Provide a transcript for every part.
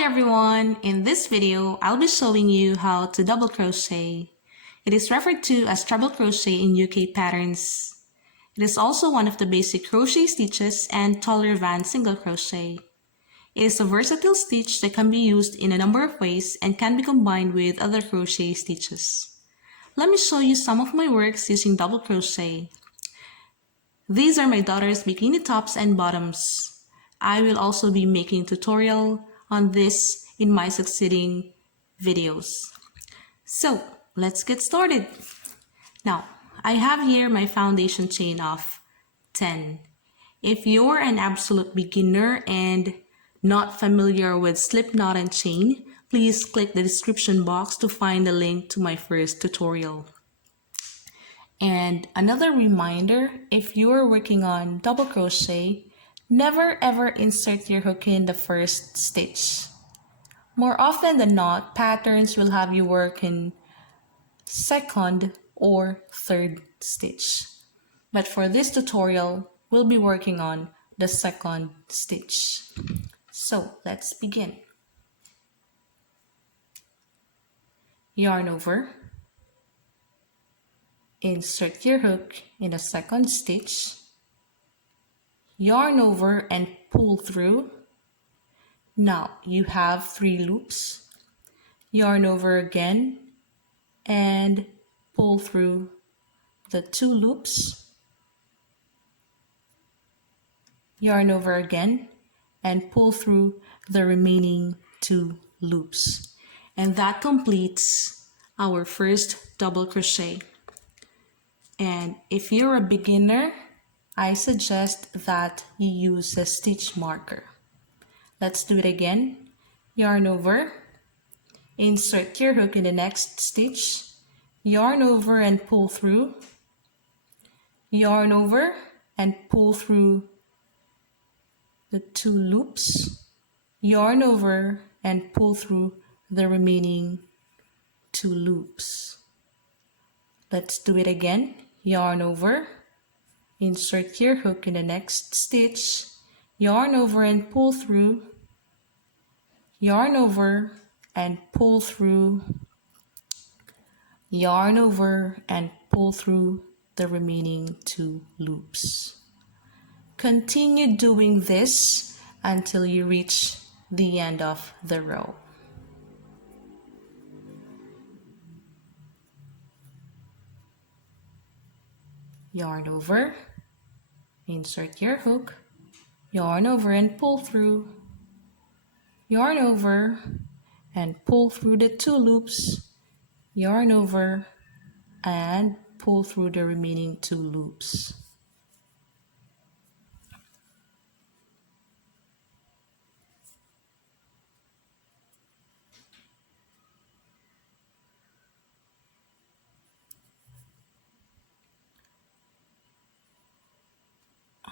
Hi everyone! In this video, I'll be showing you how to double crochet. It is referred to as treble crochet in UK patterns. It is also one of the basic crochet stitches and taller than single crochet. It is a versatile stitch that can be used in a number of ways and can be combined with other crochet stitches. Let me show you some of my works using double crochet. These are my daughter's bikini tops and bottoms. I will also be making a tutorial on this in my succeeding videos. So let's get started. Now, I have here my foundation chain of 10. If you're an absolute beginner and not familiar with slip knot and chain, please click the description box to find the link to my first tutorial. And another reminder, if you're working on double crochet, never ever insert your hook in the first stitch. More often than not, patterns will have you work in second or third stitch. But for this tutorial, we'll be working on the second stitch. So let's begin. Yarn over. Insert your hook in the second stitch, yarn over and pull through. Now you have 3 loops, yarn over again and pull through the 2 loops, yarn over again and pull through the remaining 2 loops. And that completes our first double crochet. And if you're a beginner, I suggest that you use a stitch marker. Let's do it again. Yarn over, insert your hook in the next stitch, yarn over and pull through, yarn over and pull through the 2 loops, yarn over and pull through the remaining 2 loops. Let's do it again. Yarn over, insert your hook in the next stitch, yarn over and pull through, yarn over and pull through, yarn over and pull through the remaining 2 loops. Continue doing this until you reach the end of the row. Yarn over, insert your hook, yarn over and pull through, yarn over and pull through the 2 loops, yarn over and pull through the remaining 2 loops.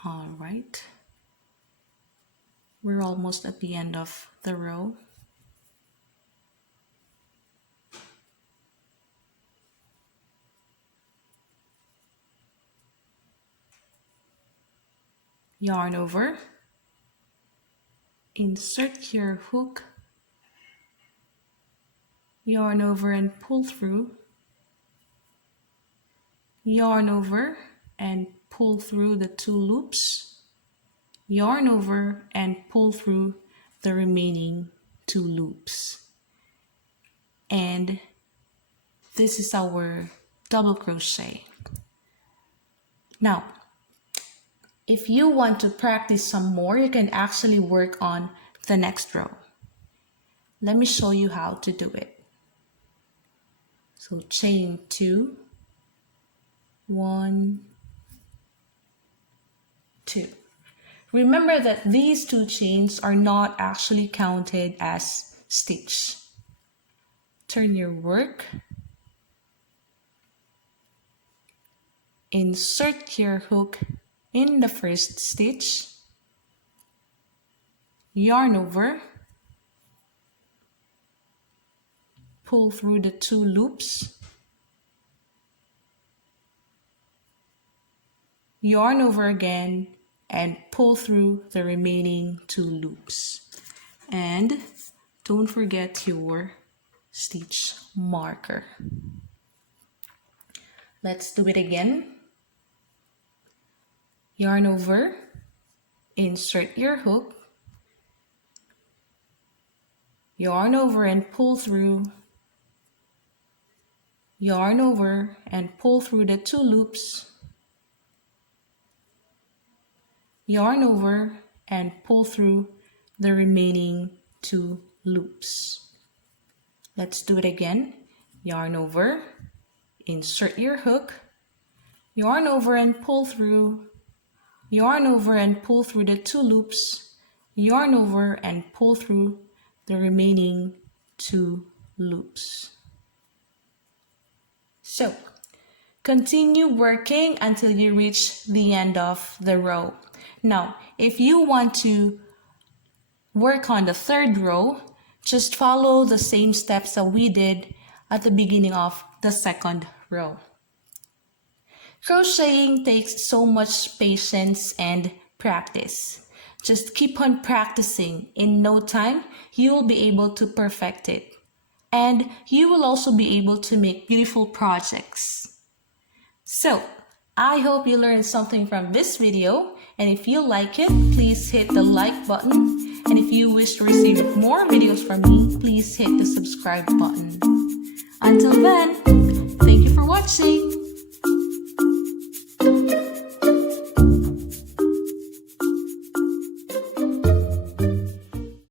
All right, we're almost at the end of the row. Yarn over, insert your hook, yarn over and pull through, yarn over and pull through the 2 loops, yarn over and pull through the remaining 2 loops. And this is our double crochet. Now, if you want to practice some more, you can actually work on the next row. Let me show you how to do it. So chain 2, 1, 2. Remember that these 2 chains are not actually counted as stitch. Turn your work, insert your hook in the first stitch, yarn over, pull through the 2 loops, yarn over again and pull through the remaining 2 loops. And don't forget your stitch marker. Let's do it again. Yarn over, insert your hook, yarn over and pull through, yarn over and pull through the 2 loops, yarn over and pull through the remaining 2 loops. Let's do it again. Yarn over, insert your hook, yarn over and pull through, yarn over and pull through the 2 loops, yarn over and pull through the remaining 2 loops. So, continue working until you reach the end of the row. Now, if you want to work on the 3rd row, just follow the same steps that we did at the beginning of the 2nd row. Crocheting takes so much patience and practice. Just keep on practicing. In no time, you will be able to perfect it. And you will also be able to make beautiful projects. So, I hope you learned something from this video. And if you like it, please hit the like button. And if you wish to receive more videos from me, please hit the subscribe button. Until then, thank you for watching.